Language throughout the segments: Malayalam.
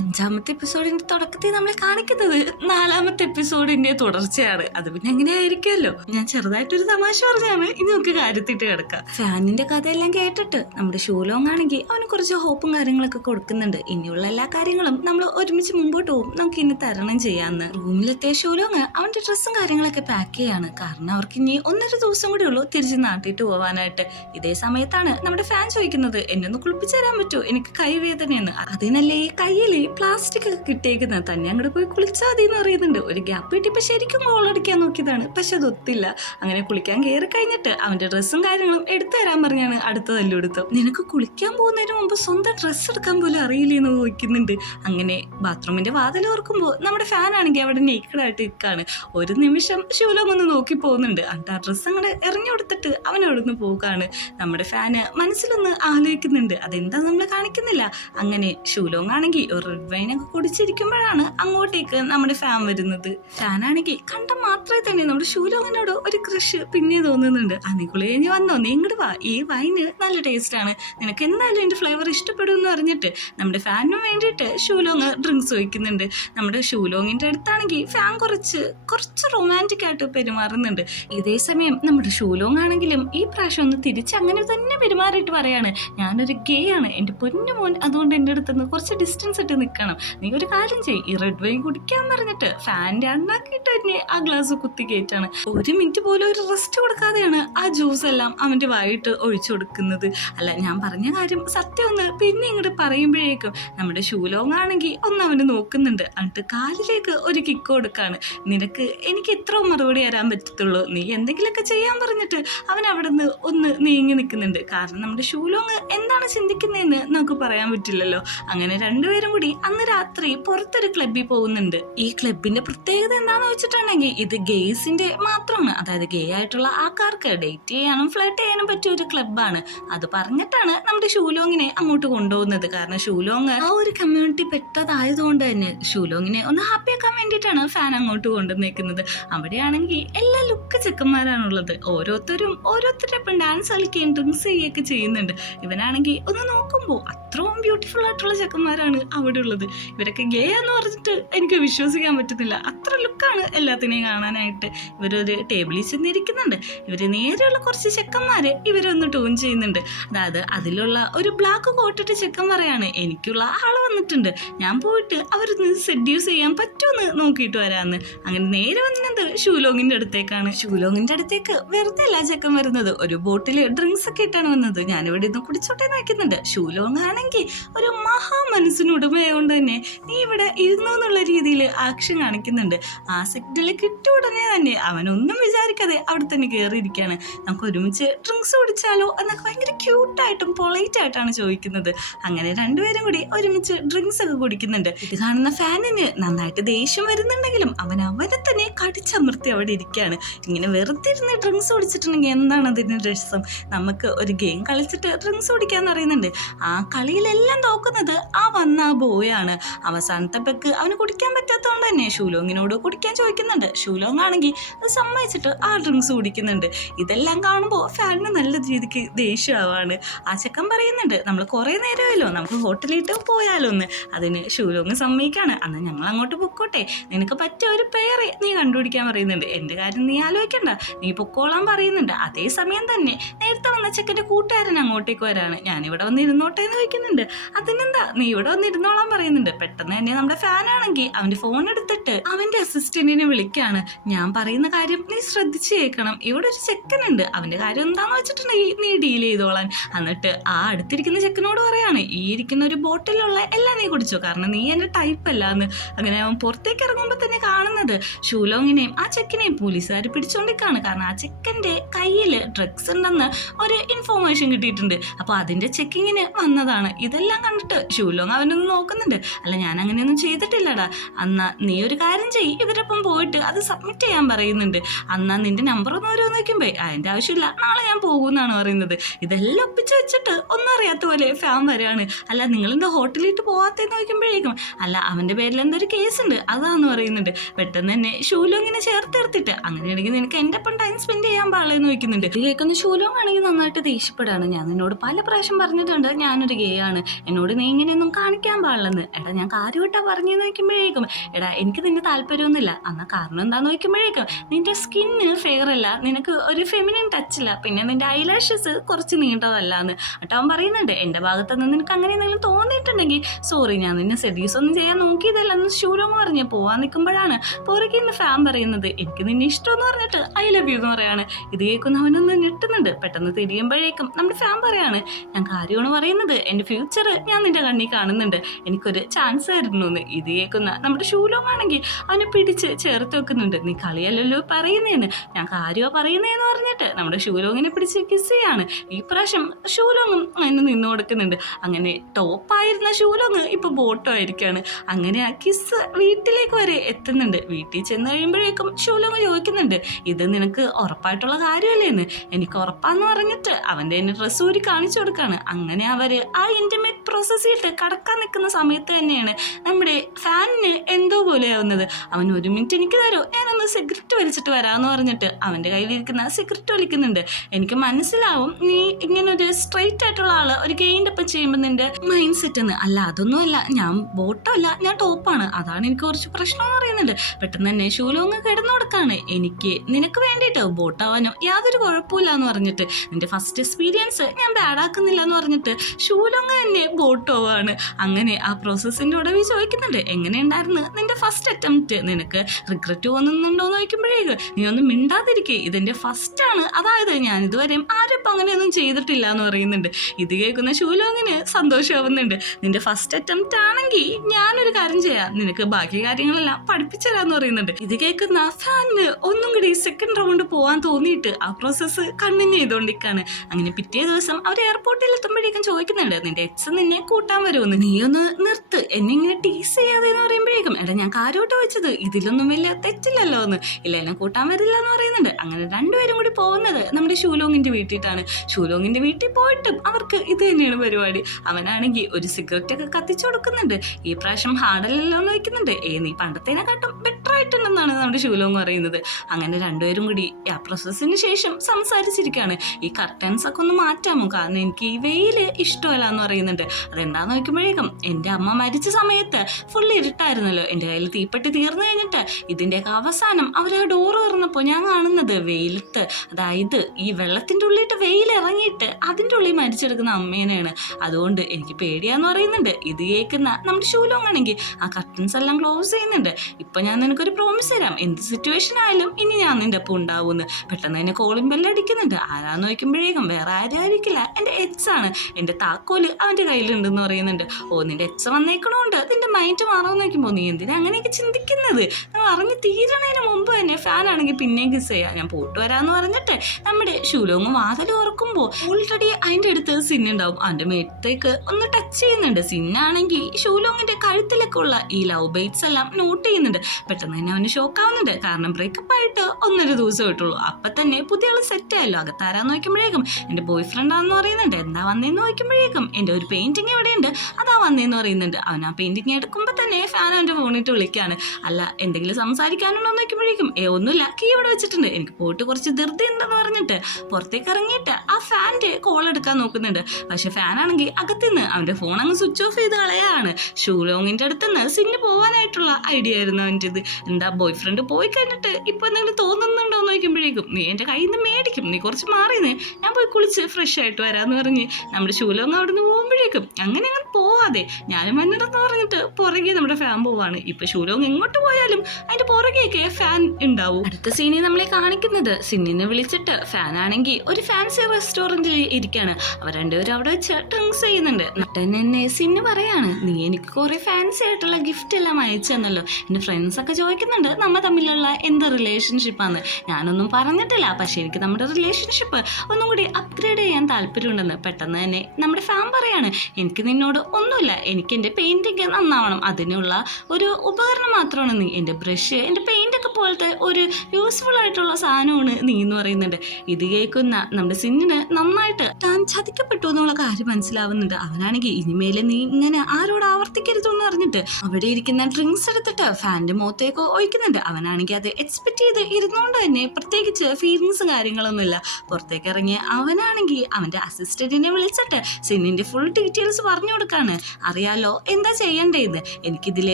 5ാമത്തെ എപ്പിസോഡിന്റെ തുടക്കത്തിൽ നമ്മളെ കാണിക്കുന്നത് 4ാമത്തെ എപ്പിസോഡിന്റെ തുടർച്ചയാണ്. അത് പിന്നെ എങ്ങനെയായിരിക്കുമല്ലോ. ഞാൻ ചെറുതായിട്ടൊരു തമാശ പറഞ്ഞാണ് ഇനി നമുക്ക് കാര്യത്തിട്ട് കിടക്കാം. ഫാനിന്റെ കഥയെല്ലാം കേട്ടിട്ട് നമ്മുടെ ഷൂലോങ് ആണെങ്കിൽ അവന് കുറച്ച് ഹോപ്പും കാര്യങ്ങളൊക്കെ കൊടുക്കുന്നുണ്ട്. ഇനിയുള്ള എല്ലാ കാര്യങ്ങളും നമ്മൾ ഒരുമിച്ച് മുമ്പോട്ട് പോകും, നമുക്ക് ഇനി തരണം ചെയ്യാന്ന്. റൂമിലെത്തിയ ഷൂലോങ് അവന്റെ ഡ്രസ്സും കാര്യങ്ങളൊക്കെ പാക്ക് ചെയ്യാണ്. കാരണം അവർക്ക് ഇനി 1.5 ദിവസം കൂടി ഉള്ളൂ തിരിച്ച് നാട്ടിട്ട് പോവാനായിട്ട്. ഇതേ സമയത്താണ് നമ്മുടെ ഫാൻ ചോദിക്കുന്നത്, എന്നെ ഒന്ന് കുളിപ്പിച്ചു തരാൻ പറ്റുമോ, എനിക്ക് കൈവേദനയെന്ന്. അതിനല്ലേ ഈ കയ്യിൽ പ്ലാസ്റ്റിക് ഒക്കെ കിട്ടിയേക്കുന്നത്, തന്നെ അങ്ങോട്ട് പോയി കുളിച്ചാൽ മതി എന്ന് പറയുന്നുണ്ട്. ഒരു ഗ്യാപ്പ് കിട്ടിയപ്പോൾ ശരിക്കും ഗോളടിക്കാൻ നോക്കിയതാണ്, പക്ഷെ അതൊത്തില്ല. അങ്ങനെ കുളിക്കാൻ കയറി കഴിഞ്ഞിട്ട് അവന്റെ ഡ്രസ്സും കാര്യങ്ങളും എടുത്തു തരാൻ പറഞ്ഞാണ് അടുത്ത തല്ലുകൊടുത്തത്. നിനക്ക് കുളിക്കാൻ പോകുന്നതിന് മുമ്പ് സ്വന്തം ഡ്രസ്സ് എടുക്കാൻ പോലും അറിയില്ലെന്ന് ചോദിക്കുന്നുണ്ട്. അങ്ങനെ ബാത്റൂമിന്റെ വാതിൽ ഓർക്കുമ്പോൾ നമ്മുടെ ഫാൻ ആണെങ്കിൽ അവിടെ നേക്കഡായിട്ട് നിൽക്കാണ്. ഒരു നിമിഷം ഷൂലോങ് ഒന്ന് നോക്കി പോകുന്നുണ്ട്. എന്നിട്ട് ആ ഡ്രസ്സ് അങ്ങോട്ട് എറിഞ്ഞു കൊടുത്തിട്ട് അവൻ അവിടുന്ന് പോകാണ്. നമ്മുടെ ഫാന് മനസ്സിലൊന്ന് ആലോചിക്കുന്നുണ്ട്, അതെന്താ നമ്മൾ കാണിക്കുന്നില്ല. അങ്ങനെ ഷൂലോങ് ആണെങ്കിൽ ഒരു റെഡ് വൈനൊക്കെ കുടിച്ചിരിക്കുമ്പോഴാണ് അങ്ങോട്ടേക്ക് നമ്മുടെ ഫാൻ വരുന്നത്. ഫാനാണെങ്കിൽ കണ്ട മാത്രമേ തന്നെ നമ്മുടെ ഷൂലോങ്ങിനോട് ഒരു ക്രഷ് പിന്നെ തോന്നുന്നുണ്ട്. അനിക്കുളേഞ്ഞ് വന്നോ, നീ ഇങ്ങോട്ട് വാ, ഈ വൈന് നല്ല ടേസ്റ്റ് ആണ്, നിനക്ക് എന്തായാലും എൻ്റെ ഫ്ലേവർ ഇഷ്ടപ്പെടും എന്ന് പറഞ്ഞിട്ട് നമ്മുടെ ഫാനിനും വേണ്ടിയിട്ട് ഷൂലോങ് ഡ്രിങ്ക്സ് ഒഴിക്കുന്നുണ്ട്. നമ്മുടെ ഷൂലോങ്ങിന്റെ അടുത്താണെങ്കിൽ ഫാൻ കുറച്ച് റൊമാൻറ്റിക് ആയിട്ട് പെരുമാറുന്നുണ്ട്. ഇതേ സമയം നമ്മുടെ ഷൂലോങ് ആണെങ്കിലും ഈ പ്രാവശ്യം ഒന്ന് തിരിച്ച് അങ്ങനെ തന്നെ പെരുമാറിയിട്ട് പറയാണ്, ഞാനൊരു ഗേ ആണ് എൻ്റെ പൊന്നു മോൻ, അതുകൊണ്ട് എൻ്റെ അടുത്തുനിന്ന് കുറച്ച് ഡിസ്റ്റൻസ് ഇട്ട് നിൽക്കണം. നീ ഒരു കാര്യം ചെയ്യ്, ഈ റെഡ് വൈൻ കുടിക്കാൻ പറഞ്ഞിട്ട് ഫാൻ്റെ അണ്ണാക്കിയിട്ട് തന്നെ ആ ഗ്ലാസ് കുത്തി കയറ്റാണ്. 1 മിനിറ്റ് പോലും ഒരു റെസ്റ്റ് കൊടുക്കാതെയാണ് ആ ജ്യൂസ് എല്ലാം അവൻ്റെ വായിട്ട് ഒഴിച്ചു കൊടുക്കുന്നത്. അല്ല, ഞാൻ പറഞ്ഞ കാര്യം സത്യം ഒന്ന് പിന്നെ ഇങ്ങോട്ട് പറയുമ്പോഴേക്കും നമ്മുടെ ഷൂലോങ് ആണെങ്കിൽ ഒന്ന് അവന് നോക്കുന്നുണ്ട്. എന്നിട്ട് കാലിലേക്ക് ഒരു കിക്ക് കൊടുക്കാണ്. നിനക്ക് എനിക്ക് ഇത്ര മറുപടി തരാൻ പറ്റത്തുള്ളൂ, നീ എന്തെങ്കിലുമൊക്കെ ചെയ്യാൻ പറഞ്ഞിട്ട് അവൻ അവിടെ നിന്ന് ഒന്ന് നീങ്ങി നിൽക്കുന്നുണ്ട്. കാരണം നമ്മുടെ ഷൂലോങ് എന്താണ് ചിന്തിക്കുന്നതെന്ന് നമുക്ക് പറയാൻ പറ്റില്ലല്ലോ. അങ്ങനെ രണ്ടുപേരും കൂടി അന്ന് രാത്രി പുറത്തൊരു ക്ലബ്ബിൽ പോകുന്നുണ്ട്. ഈ ക്ലബിന്റെ പ്രത്യേകത എന്താന്ന് വെച്ചിട്ടുണ്ടെങ്കിൽ ഇത് ഗെയ്സിന്റെ മാത്രമാണ്, അതായത് ഗേ ആയിട്ടുള്ള ആൾക്കാർക്ക് ഡേറ്റ് ചെയ്യാനും ഫ്ലർട്ട് ചെയ്യാനും പറ്റിയ ഒരു ക്ലബ്ബാണ്. അത് പറഞ്ഞിട്ടാണ് നമ്മുടെ ഷൂലോങ്ങിനെ അങ്ങോട്ട് കൊണ്ടുപോകുന്നത്. കാരണം ഷൂലോങ് ആ ഒരു കമ്മ്യൂണിറ്റി പെട്ടതായതുകൊണ്ട് തന്നെ ഷൂലോങ്ങിനെ ഒന്ന് ഹാപ്പി ആക്കാൻ വേണ്ടിയിട്ടാണ് ഫാൻ അങ്ങോട്ട് കൊണ്ടുവന്നേക്കുന്നത്. അവിടെയാണെങ്കിൽ എല്ലാ ലുക്ക് ചെക്കന്മാരാണുള്ളത്. ഓരോരുത്തരൊപ്പം ഡാൻസ് കളിക്കുകയും ഡ്രിങ്ക്സ് ചെയ്യുകയൊക്കെ ചെയ്യുന്നുണ്ട്. ഇവനാണെങ്കിൽ ഒന്ന് നോക്കുമ്പോൾ അത്രയും ബ്യൂട്ടിഫുൾ ആയിട്ടുള്ള ചെക്കന്മാരാണ് അവിടെ ഉള്ളത്. ഇവരൊക്കെ ഗേ എന്ന് പറഞ്ഞിട്ട് എനിക്ക് വിശ്വസിക്കാൻ പറ്റുന്നില്ല, അത്ര ലുക്കാണ് എല്ലാത്തിനെയും കാണാനായിട്ട്. ഇവരൊരു ടേബിളിൽ ചെന്നിരിക്കുന്നുണ്ട്. ഇവര് നേരെയുള്ള കുറച്ച് ചെക്കന്മാര് ഇവരൊന്ന് ടൂൺ ചെയ്യുന്നുണ്ട്. അതായത് അതിലുള്ള ഒരു ബ്ലാക്ക് കോട്ടിട്ട് ചെക്കൻ പറയാണ്, എനിക്കുള്ള ആള് വന്നിട്ടുണ്ട്, ഞാൻ പോയിട്ട് അവരൊന്ന് സെഡ്യൂസ് ചെയ്യാൻ പറ്റുമെന്ന് നോക്കിയിട്ട് വരാമെന്ന്. അങ്ങനെ നേരെ വന്നത് ഷൂലോങ്ങിന്റെ അടുത്തേക്കാണ്. ഷൂലോങ്ങിന്റെ അടുത്തേക്ക് വെറുതെ അല്ല ചെക്കൻ വരുന്നത്, ഒരു ബോട്ടില് ഡ്രിങ്ക്സ് ഒക്കെ ഇട്ടാണ് വന്നത്. ഞാനിവിടെ നിന്ന് കുടിച്ചോട്ടെ നോക്കുന്നുണ്ട്. ഷൂലോങ് ആണെങ്കിൽ ഒരു മഹാ മനസ്സിനുടമയായതുകൊണ്ട് തന്നെ നീ ഇവിടെ ഇരുന്നോ എന്നുള്ള രീതിയിൽ ആക്ഷൻ കാണിക്കുന്നുണ്ട്. ആ സെക്റ്റിൽ കിട്ടിയ ഉടനെ തന്നെ അവനൊന്നും വിചാരിക്കാതെ അവിടെ തന്നെ കയറിയിരിക്കുകയാണ്. നമുക്ക് ഒരുമിച്ച് ഡ്രിങ്ക്സ് കുടിച്ചാലോ എന്നൊക്കെ ഭയങ്കര ക്യൂട്ടായിട്ടും പൊളൈറ്റ് ആയിട്ടാണ് ചോദിക്കുന്നത്. അങ്ങനെ രണ്ടുപേരും കൂടി ഒരുമിച്ച് ഡ്രിങ്ക്സ് ഒക്കെ കുടിക്കുന്നുണ്ട്. ഇത് കാണുന്ന ഫാനിന് നന്നായിട്ട് ദേഷ്യം വരുന്നുണ്ടെങ്കിലും അവനെ തന്നെ കടിച്ചമർത്തി അവിടെ ഇരിക്കുകയാണ്. ഇങ്ങനെ വെറുതെ ഇരുന്ന് ഡ്രിങ്ക്സ് കുടിച്ചിട്ടുണ്ടെങ്കിൽ എന്താണ് അതിന് രസം. നമുക്ക് ഒരു ഗെയിം കളിച്ചിട്ട് ഡ്രിങ്ക്സ് കുടിക്കാന്ന് പറയുന്നുണ്ട്. ആ കളിയിലെല്ലാം നോക്കുന്നത് ആ വന്ന ആ ബോയാണ്. അവസാനത്തെ പെക്ക് അവന് കുടിക്കാൻ പറ്റാത്തതുകൊണ്ട് തന്നെ ഷൂലോങ്ങിനോട് കുടിക്കാൻ ചോദിക്കുന്നുണ്ട്. ഷൂലോങ് ആണെങ്കിൽ അത് സമ്മതിച്ചിട്ട് ആ ഡ്രിങ്ക്സ് കുടിക്കുന്നുണ്ട്. ഇതെല്ലാം കാണുമ്പോൾ ഫാനിന് നല്ല രീതിക്ക് ദേഷ്യമാവാണ്. ആ ചെക്കൻ പറയുന്നുണ്ട്, നമ്മൾ കുറേ നേരമല്ലോ, നമുക്ക് ഹോട്ടലിട്ട് പോയാലോ എന്ന്. അതിന് ഷൂലോങ് സമ്മതിക്കാണ്. അന്ന് ഞങ്ങൾ അങ്ങോട്ട് പൊക്കോട്ടെ, നിനക്ക് പറ്റിയ ഒരു പേര് നീ കണ്ടുപിടിക്കാൻ പറയുന്നുണ്ട്. എൻ്റെ കാര്യം നീ ആലോചിക്കണ്ട, നീ പൊക്കോളാൻ പറയുന്നുണ്ട്. അതേസമയം തന്നെ നേരത്തെ വന്ന ചെക്കൻ്റെ കൂട്ടുകാരൻ അങ്ങോട്ടേക്ക് വരാണ്. ഞാനിവിടെ വന്ന് ഇരുന്നോട്ടെ എന്ന് ചോദിക്കുന്നുണ്ട്. അതിനെന്താ, നീ ഇവിടെ വന്ന് ഇരുന്നോളാൻ പറയുന്നുണ്ട്. പെട്ടെന്ന് തന്നെ നമ്മുടെ ഫാനാണെങ്കിൽ അവൻ്റെ ഫോൺ എടുത്തിട്ട് അവൻ്റെ അസിസ്റ്റന്റിനെ വിളിക്കാണ്. ഞാൻ പറയുന്ന കാര്യം നീ ശ്രദ്ധിച്ച് കേൾക്കണം, ഇവിടെ ഒരു ചെക്കനുണ്ട്, അവൻ്റെ കാര്യം എന്താന്ന് വെച്ചിട്ടുണ്ടെങ്കിൽ നീ ഡീൽ ചെയ്തോളാൻ. എന്നിട്ട് ആ അടുത്തിരിക്കുന്ന ചെക്കനോട് പറയാണ്, ഈ ഇരിക്കുന്ന ഒരു ബോട്ടിലുള്ള എല്ലാം നീ കുടിച്ചോ, കാരണം നീ എൻ്റെ ടൈപ്പ് അല്ല എന്ന്. അങ്ങനെ അവൻ പുറത്തേക്ക് ഇറങ്ങുമ്പോൾ തന്നെ കാണുന്നത് ഷൂലോങ്ങിനെയും ആ ചെക്കനെയും പോലീസുകാർ പിടിച്ചോണ്ടിരിക്കാണ്. കാരണം ആ ചെക്കൻ്റെ കയ്യിൽ ഡ്രഗ്സ് ഉണ്ടെന്ന് ഒരു ഇൻഫോർമേഷൻ കിട്ടിയിട്ടുണ്ട്. അപ്പോൾ അതിൻ്റെ ചെക്കിങ്ങിന് വന്നതാണ്. ഇതെല്ലാം കണ്ടിട്ട് ഷൂലോങ് അവനൊന്ന് നോക്കുന്നുണ്ട്. അല്ല, ഞാൻ അങ്ങനെയൊന്നും ചെയ്തിട്ടില്ലടാ. അന്നാ നീ ഒരു കാര്യം ചെയ്യ്, ഇവരൊപ്പം പോയിട്ട് അത് സബ്മിറ്റ് ചെയ്യാൻ പറയുന്നുണ്ട്. അന്നാ നിന്റെ നമ്പർ ഒന്ന് ഓരോന്ന് വയ്ക്കുമ്പോൾ അതിൻ്റെ ആവശ്യമില്ല, നാളെ ഞാൻ പോകുമെന്നാണ് പറയുന്നത്. ഇതെല്ലാം ഒപ്പിച്ച് വെച്ചിട്ട് ഒന്നും അറിയാത്ത പോലെ ഫാൻ വരാണ്. അല്ല, നിങ്ങളെന്താ ഹോട്ടലിട്ട് പോകാത്തേന്ന് നോക്കുമ്പോഴേക്കും അല്ല, അവൻ്റെ പേരിൽ എന്തൊരു കേസുണ്ട് അതാന്ന് പറയുന്നുണ്ട്. പെട്ടെന്ന് തന്നെ ഷൂലോങ്ങിനെ ചേർത്തെടുത്തിട്ട് അങ്ങനെയാണെങ്കിൽ നിനക്ക് എൻ്റെ ഒപ്പം ടൈം സ്പെൻഡ് ചെയ്യാൻ പാടില്ലെന്ന് വയ്ക്കുന്നുണ്ട്. ഇത് കേൾക്കുന്ന ഷൂലോങ് ആണെങ്കിൽ നന്നായിട്ട് ദേഷ്യപ്പെടാണ്. ഞാൻ നിന്നോട് പല പ്രാവശ്യം പറഞ്ഞിട്ടുണ്ട് ഞാനൊരു ഗേ ആണ്, എന്നോട് നീ ഇങ്ങനെയൊന്നും ഒന്നും കാണിക്കാൻ പാടില്ലെന്ന്. എടാ ഞാൻ കാര്യമായിട്ടാ പറഞ്ഞു നോക്കുമ്പോഴേക്കും എടാ എനിക്ക് നിന്റെ താല്പര്യമൊന്നുമില്ല. എന്നാൽ കാരണം എന്താന്ന് നോക്കുമ്പോഴേക്കും നിന്റെ സ്കിന്ന് ഫെയർ അല്ല, നിനക്ക് ഒരു ഫെമിനിൻ ടച്ച് ഇല്ല, പിന്നെ നിന്റെ ഐലാഷസ് കുറച്ച് നീണ്ടതല്ല എന്ന്. എന്നിട്ട് അവൻ പറയുന്നുണ്ട് എൻ്റെ ഭാഗത്തുനിന്ന് നിനക്ക് അങ്ങനെ എന്തെങ്കിലും തോന്നിയിട്ടുണ്ടെങ്കിൽ സോറി, ഞാൻ നിന്നെ സെഡ്യൂസ് ഒന്നും ചെയ്യാൻ നോക്കിയതല്ല എന്ന് ശൂലോങ് പറഞ്ഞ് പോവാൻ നിൽക്കുമ്പോഴാണ് പുറകെ നിന്ന് ഫാൻ പറയുന്നത് എനിക്ക് നിന്നെ ഇഷ്ടമെന്ന് പറഞ്ഞിട്ട് ഐ ലവ് യു എന്ന് പറയാണ്. ഇത് കേൾക്കുന്ന അവനൊന്ന് ഞെട്ടുന്നുണ്ട്. പെട്ടെന്ന് തിരിയുമ്പോഴേക്കും നമ്മുടെ ഫാൻ പറയാണ് ഞാൻ കാര്യമാണ് പറയുന്നത്, എൻ്റെ ഫ്യൂച്ചർ ഞാൻ നിന്റെ കണ്ണി കാണുന്നുണ്ട്, എനിക്കൊരു ചാൻസ് ആയിരുന്നു എന്ന്. ഇത് കേൾക്കുന്ന നമ്മുടെ ശൂലോങ് ആണെങ്കിൽ അവനെ പിടിച്ച് ചേർത്ത് വെക്കുന്നുണ്ട്. നീ കളിയല്ലല്ലോ പറയുന്നേന്ന്, ഞാൻ കാര്യമാണ് പറയുന്നതെന്ന് പറഞ്ഞിട്ട് നമ്മുടെ ശൂലോങ്ങിനെ പിടിച്ച് കിസ് ചെയ്യാണ്. ഈ പ്രാവശ്യം ശൂലോങ്ങും അതിന് നിന്ന് കൊടുക്കുന്നുണ്ട്. അങ്ങനെ ടോപ്പായിരുന്ന ശൂലോങ് ഇപ്പൊ ബോട്ടോ ആയിരിക്കാണ്. അങ്ങനെ ആ കിസ് വീട്ടിലേക്ക് വരെ എത്തുന്നുണ്ട്. വീട്ടിൽ ചെന്ന് കഴിയുമ്പോഴേക്കും ശൂലോങ് ചോദിക്കുന്നുണ്ട് ഇത് നിനക്ക് ഉറപ്പായിട്ടുള്ള കാര്യമല്ലേന്ന്. എനിക്ക് ഉറപ്പാന്ന് പറഞ്ഞിട്ട് അവൻ്റെ തന്നെ ഡ്രസ്സ് ഊരി കാണിച്ചു കൊടുക്കാണ്. അങ്ങനെ അവര് ആ ഇന്റിമേറ്റ് പ്രോസസ് ചെയ്തിട്ട് കടക്കാൻ നിൽക്കുന്ന സമയത്ത് തന്നെയാണ് നമ്മുടെ ഫാനിന് എന്തോ പോലെയാവുന്നത്. അവൻ 1 മിനിറ്റ് എനിക്ക് തരോ, ഞാനൊന്ന് സിഗരറ്റ് വലിച്ചിട്ട് വരാമെന്ന് പറഞ്ഞിട്ട് അവൻ്റെ കയ്യിലിരിക്കുന്ന സിഗരറ്റ് വലിക്കുന്നുണ്ട്. എനിക്ക് മനസ്സിലാവും നീ ഇങ്ങനെ ഒരു സ്ട്രെയിറ്റ് ആയിട്ടുള്ള ആള് ഒരു ഗെയിൻ്റെ ഒപ്പം ചെയ്യുമ്പോൾ നിന്റെ മൈൻഡ് സെറ്റ് എന്ന്. അല്ല അതൊന്നുമല്ല, ഞാൻ ബോട്ടോ അല്ല, ഞാൻ ടോപ്പാണ്, അതാണ് എനിക്ക് കുറച്ച് പ്രശ്നം എന്ന് പറയുന്നുണ്ട്. പെട്ടെന്ന് തന്നെ ശൂലോങ് കിടന്നു കൊടുക്കാണ്. എനിക്ക് നിനക്ക് വേണ്ടിയിട്ട് ബോട്ടാവാനോ യാതൊരു കുഴപ്പമില്ല എന്ന് പറഞ്ഞിട്ട് നിന്റെ ഫസ്റ്റ് എക്സ്പീരിയൻസ് ഞാൻ ബാഡാക്കുന്നില്ല എന്ന് പറഞ്ഞിട്ട് ശൂലോങ് തന്നെ ബോട്ടോവാണ്. അങ്ങനെ ആ പ്രോസസ്സിൻ്റെ ഉടനെ ചോദിക്കുന്നുണ്ട് എങ്ങനെ ഉണ്ടായിരുന്നു നിന്റെ ഫസ്റ്റ് അറ്റംപ്റ്റ്, നിനക്ക് റിഗ്രറ്റ് തോന്നുന്നുണ്ടോ എന്ന് ചോദിക്കുമ്പോഴേക്ക് നീ ഒന്നും മിണ്ടാതിരിക്കേ, ഇതെന്റെ ഫസ്റ്റ് ആണ്, അതായത് ഞാൻ ഇതുവരെയും ആരും അങ്ങനെയൊന്നും ചെയ്തിട്ടില്ല എന്ന് പറയുന്നുണ്ട്. ഇത് കേൾക്കുന്ന ശൂലോങ്ങിന് സന്തോഷമാവുന്നുണ്ട്. നിന്റെ ഫസ്റ്റ് അറ്റംപ്റ്റ് ആണെങ്കിൽ ഞാനൊരു കാര്യം ചെയ്യാം, നിനക്ക് ബാക്കി കാര്യങ്ങളെല്ലാം പഠിപ്പിച്ചു തരാന്ന് പറയുന്നുണ്ട്. ഇത് കേൾക്കുന്ന ഫാനിന് ഒന്നും കൂടി സെക്കൻഡ് റൗണ്ട് പോവാൻ തോന്നിയിട്ട് ആ പ്രോസസ്സ് കണ്ടിന്യൂ ചെയ്തോണ്ടിരിക്കാണ്. അങ്ങനെ പിറ്റേ ദിവസം അവർ എയർപോർട്ടിൽ എത്തുമ്പോഴേക്കും ചോദിക്കുന്നുണ്ട് നിന്റെ എക്സ് നിന്നെ കൂട്ടാൻ വരുമെന്ന്. നീ ഒന്ന് നിർത്ത്, എന്നെ ഇങ്ങനെ ടീസ് ചെയ്യാതെ എന്ന് പറയുമ്പോഴേക്കും എടാ ഞാൻ കാര്യമായിട്ട് വെച്ചത് ഇതിലൊന്നും വലിയ തെറ്റില്ലല്ലോ എന്ന്. ഇല്ല എന്നെ കൂട്ടാൻ വരില്ല എന്ന് പറയുന്നുണ്ട്. അങ്ങനെ രണ്ടുപേരും കൂടി പോകുന്നത് നമ്മുടെ ശൂലോങ്ങിന്റെ വീട്ടിലാണ്. ശൂലോങ്ങിന്റെ വീട്ടിൽ പോയിട്ടും അവർക്ക് ഇത് തന്നെയാണ് പരിപാടി. അവനാണെങ്കിൽ ഒരു സിഗരറ്റ് ഒക്കെ കത്തിച്ചു കൊടുക്കുന്നുണ്ട്. ഈ പ്രാവശ്യം ഹാർഡല്ലല്ലോ എന്ന് വയ്ക്കുന്നുണ്ട്. നീ പണ്ടത്തേനെക്കാട്ടും ബെറ്റർ ആയിട്ടുണ്ടെന്നാണ് നമ്മുടെ ശൂലോങ് പറയുന്നത്. അങ്ങനെ രണ്ടുപേരും കൂടി ആ പ്രോസസ്സിന് ശേഷം സംസാരിച്ചിരിക്കുകയാണ്. ഈ കർട്ടൻസ് ഒക്കെ ഒന്ന് മാറ്റാമോ, കാരണം എനിക്ക് ഈ വെയില് ഇഷ്ടമല്ല എന്ന് പറയുന്നുണ്ട്. അതെന്താന്ന് നോക്കുമ്പോഴേക്കും എൻ്റെ അമ്മ മരിച്ച സമയത്ത് ഫുൾ ഇരുട്ടായിരുന്നല്ലോ, എൻ്റെ കയ്യിൽ തീപ്പെട്ടി തീർന്നു കഴിഞ്ഞിട്ട് ഇതിൻ്റെയൊക്കെ അവസാനം അവർ ആ ഡോറ് തുറന്നപ്പോൾ ഞാൻ കാണുന്നത് വെയിലത്ത്, അതായത് ഈ വെള്ളത്തിൻ്റെ ഉള്ളിട്ട് വെയിൽ ഇറങ്ങിയിട്ട് അതിൻ്റെ ഉള്ളിൽ മരിച്ചെടുക്കുന്ന അമ്മേനെയാണ്. അതുകൊണ്ട് എനിക്ക് പേടിയാന്ന് പറയുന്നുണ്ട്. ഇത് കേൾക്കുന്ന നമ്മുടെ ശൂലോങ് ആണെങ്കിൽ ആ കർട്ടൻസ് എല്ലാം ക്ലോസ് ചെയ്യുന്നുണ്ട്. ഇപ്പൊ ഞാൻ നിനക്കൊരു പ്രോമിസ് തരാം, എന്ത് സിറ്റുവേഷൻ ആയാലും ഇനി ഞാൻ നിന്റെ ഒപ്പം ഉണ്ടാവുമെന്ന്. പെട്ടെന്ന് അതിനെ കോളിംഗ് ബെല്ല് അടിക്കുന്നുണ്ട്. ആരാന്ന് നോക്കുമ്പോഴേക്കും വേറെ ആരും ആയിരിക്കില്ല, എൻ്റെ എക്സ് ആണ്. എൻ്റെ താക്കോല് അവൻ്റെ കയ്യിലുണ്ടെന്ന് പറയുന്നുണ്ട്. നിന്റെ എക്സ് വന്നേക്കണോണ്ട് നിന്റെ മൈൻഡ് മാറാമെന്ന് നോക്കുമ്പോൾ നീ എന്തിനാ അങ്ങനെയൊക്കെ ചിന്തിക്കുന്നത്, പറഞ്ഞ് തീരണതിന് മുമ്പ് തന്നെ ഫാൻ ആണെങ്കിൽ പിന്നെയും കിസ് ചെയ്യാം, ഞാൻ പോയിട്ട് വരാമെന്ന് പറഞ്ഞിട്ട് നമ്മുടെ ശൂലോങ് വാതിൽ തുറക്കുമ്പോൾ ഓൾറെഡി അതിൻ്റെ അടുത്ത് സിന്നുണ്ടാവും. അവൻ്റെ മേത്തേക്ക് ഒന്ന് ടച്ച് ചെയ്യുന്നുണ്ട്. സിന്നാണെങ്കിൽ ശൂലോങ്ങിൻ്റെ കഴുത്തിലൊക്കെ ഉള്ള ഈ ലവ് ബൈറ്റ്സ് എല്ലാം നോട്ട് ചെയ്യുന്നുണ്ട്. പെട്ടെന്ന് തന്നെ അവന് ഷോക്കാവുന്നുണ്ട്. കാരണം ബ്രേക്കപ്പ് ആയിട്ട് 1-2 ദിവസം ആയിട്ടുള്ളൂ. അപ്പം തന്നെ പുതിയ ആൾ സെറ്റ് ആയല്ലോ. അകത്താരാന്ന് നോക്കുമ്പോഴേക്കും എൻ്റെ ബോയ് ഫ്രണ്ടാന്ന് പറയുന്നുണ്ട്. എന്താ വന്നേന്ന് നോക്കുമ്പോഴേക്കും എൻ്റെ ഒരു പെയിൻറ്റിങ് എവിടെയുണ്ട് അതാ വന്നേന്ന് പറയുന്നുണ്ട്. അവൻ ആ പെയിൻറ്റിങ് എടുക്കുമ്പോൾ തന്നെ ഫാൻ അവൻ്റെ ഫോണിട്ട് വിളിക്കുകയാണ്. അല്ല എന്തെങ്കിലും സംസാരിക്കാനുണ്ടോ എന്ന് നോക്കുമ്പോഴേക്കും ഒന്നുമില്ല, കീ ഇവിടെ വെച്ചിട്ടുണ്ട്, എനിക്ക് പോയിട്ട് കുറച്ച് ധൃതി ഉണ്ടെന്ന് പറഞ്ഞിട്ട് പുറത്തേക്ക് ഇറങ്ങിയിട്ട് ആ ഫാൻ്റെ കോൾ എടുക്കാൻ നോക്കുന്നുണ്ട്. പക്ഷെ ഫാനാണെങ്കിൽ അകത്തുനിന്ന് അവൻ്റെ ഫോൺ അങ്ങ് സ്വിച്ച് ഓഫ് ചെയ്ത് കളയാണ്. ഷൂലോങ്ങിൻ്റെ അടുത്തുനിന്ന് സിന്ന് പോകാനായിട്ടുള്ള ഐഡിയ ആയിരുന്നു അവൻ്റെത്. എന്താ ബോയ് ഫ്രണ്ട് പോയി കഴിഞ്ഞിട്ട് ഇപ്പൊ എന്തെങ്കിലും തോന്നുന്നുണ്ടോ എന്ന് നോക്കുമ്പോഴേക്കും നീ എൻ്റെ കയ്യിൽ നിന്ന് മേടിക്കും, നീ കുറച്ച് മാറിയെന്ന്, ഞാൻ പോയി കുളിച്ച് ഫ്രഷ് ആയിട്ട് വരാമെന്ന് പറഞ്ഞ് നമ്മുടെ ശൂലോങ് അവിടെ നിന്ന് പോകുമ്പോഴേക്കും അങ്ങനെ പോവാതെ ഞാനും വന്നിട്ടെന്ന് പറഞ്ഞിട്ട് പുറകെ നമ്മുടെ ഫാൻ പോവാണ്. ഇപ്പൊ ശൂലോങ് എങ്ങോട്ട് പോയാലും അതിന്റെ പുറകെയൊക്കെ ഫാൻ ഉണ്ടാവും. അടുത്ത സീനിൽ നമ്മളെ കാണിക്കുന്നത് സിന്നിനെ വിളിച്ചിട്ട് ഫാൻ ആണെങ്കിൽ ഒരു ഫാൻസി റെസ്റ്റോറൻറ്റിൽ ഇരിക്കുകയാണ്. അവർ രണ്ടുപേരും അവിടെ വെച്ച് ഡ്രിങ്ക്സ് ചെയ്യുന്നുണ്ട്. നട്ടൻ എന്നെ സിന്ന് പറയാണ് നീ എനിക്ക് കുറെ ഫാൻസി ആയിട്ടുള്ള ഗിഫ്റ്റ് എല്ലാം അയച്ചു തന്നല്ലോ. എൻ്റെ ഫ്രണ്ട്സ് ഒക്കെ ചോദിക്കുന്നുണ്ട് നമ്മൾ തമ്മിലുള്ള എന്ത് റിലേഷൻഷിപ്പാന്ന്. ഞാനൊന്നും പറഞ്ഞിട്ടില്ല, പക്ഷെ എനിക്ക് നമ്മുടെ റിലേഷൻഷിപ്പ് ഒന്നും കൂടി അപ്ഗ്രേഡ് ചെയ്യാൻ താല്പര്യമുണ്ടെന്ന്. പെട്ടെന്ന് തന്നെ നമ്മുടെ ഫാൻ പറയാണ് എനിക്ക് നിന്നോട് ഒന്നുമില്ല, എനിക്ക് എൻ്റെ പെയിന്റിങ് നന്നാവണം, അതിന് അതിനുള്ള ഒരു ഉപകരണം മാത്രമാണ് നീ. എൻ്റെ ബ്രഷ്, എൻ്റെ പെയിൻ്റ് ഒക്കെ പോലത്തെ ഒരു യൂസ്ഫുൾ ആയിട്ടുള്ള സാധനമാണ് നീ എന്ന് പറയുന്നുണ്ട്. ഇത് കേൾക്കുന്ന നമ്മുടെ സിന്നിന് നന്നായിട്ട് താൻ ചതിക്കപ്പെട്ടു എന്നുള്ള കാര്യം മനസ്സിലാവുന്നുണ്ട്. അവനാണെങ്കിൽ ഇനിമേലെ നീ ഇങ്ങനെ ആരോട് ആവർത്തിക്കരുതെന്ന് പറഞ്ഞിട്ട് അവിടെ ഇരിക്കുന്ന ഡ്രിങ്ക്സ് എടുത്തിട്ട് ഫാൻ്റെ മുഖത്തേക്ക് ഒഴിക്കുന്നുണ്ട്. അവനാണെങ്കിൽ അത് എക്സ്പെക്ട് ചെയ്ത് ഇരുന്നുകൊണ്ട് തന്നെ പ്രത്യേകിച്ച് ഫീലിങ്സ് കാര്യങ്ങളൊന്നുമില്ല. പുറത്തേക്ക് ഇറങ്ങി അവനാണെങ്കിൽ അവൻ്റെ അസിസ്റ്റന്റിനെ വിളിച്ചിട്ട് സിന്നിന്റെ ഫുൾ ഡീറ്റെയിൽസ് പറഞ്ഞു കൊടുക്കാണ്. അറിയാലോ എന്താ ചെയ്യേണ്ടതെന്ന്, എനിക്കിതിൽ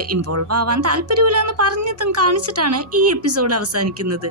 ഇൻവോൾവ് ആവാൻ താല്പര്യമില്ല എന്ന് പറഞ്ഞതും കാണിച്ചിട്ടാണ് ഈ എപ്പിസോഡ് അവസാനിക്കുന്നത്.